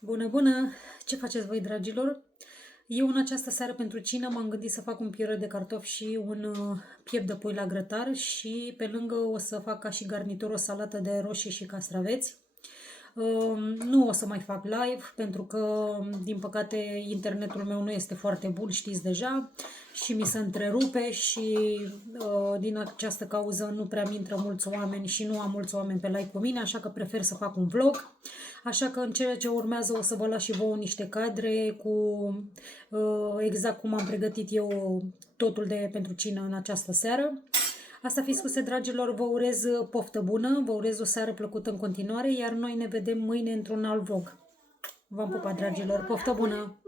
Bună, bună! Ce faceți voi, dragilor? Eu în această seară pentru cină m-am gândit să fac un piure de cartofi și un piept de pui la grătar și pe lângă o să fac ca și garnitur o salată de roșii și castraveți. Nu o să mai fac live pentru că, din păcate, internetul meu nu este foarte bun, știți deja, și mi se întrerupe și din această cauză nu prea mi intră mulți oameni și nu am mulți oameni pe live cu mine, așa că prefer să fac un vlog. Așa că în ceea ce urmează o să vă las și vouă niște cadre cu exact cum am pregătit eu totul de pentru cină în această seară. Asta fiind spuse, dragilor, vă urez poftă bună, vă urez o seară plăcută în continuare, iar noi ne vedem mâine într-un alt vlog. V-am pupat, dragilor, poftă bună!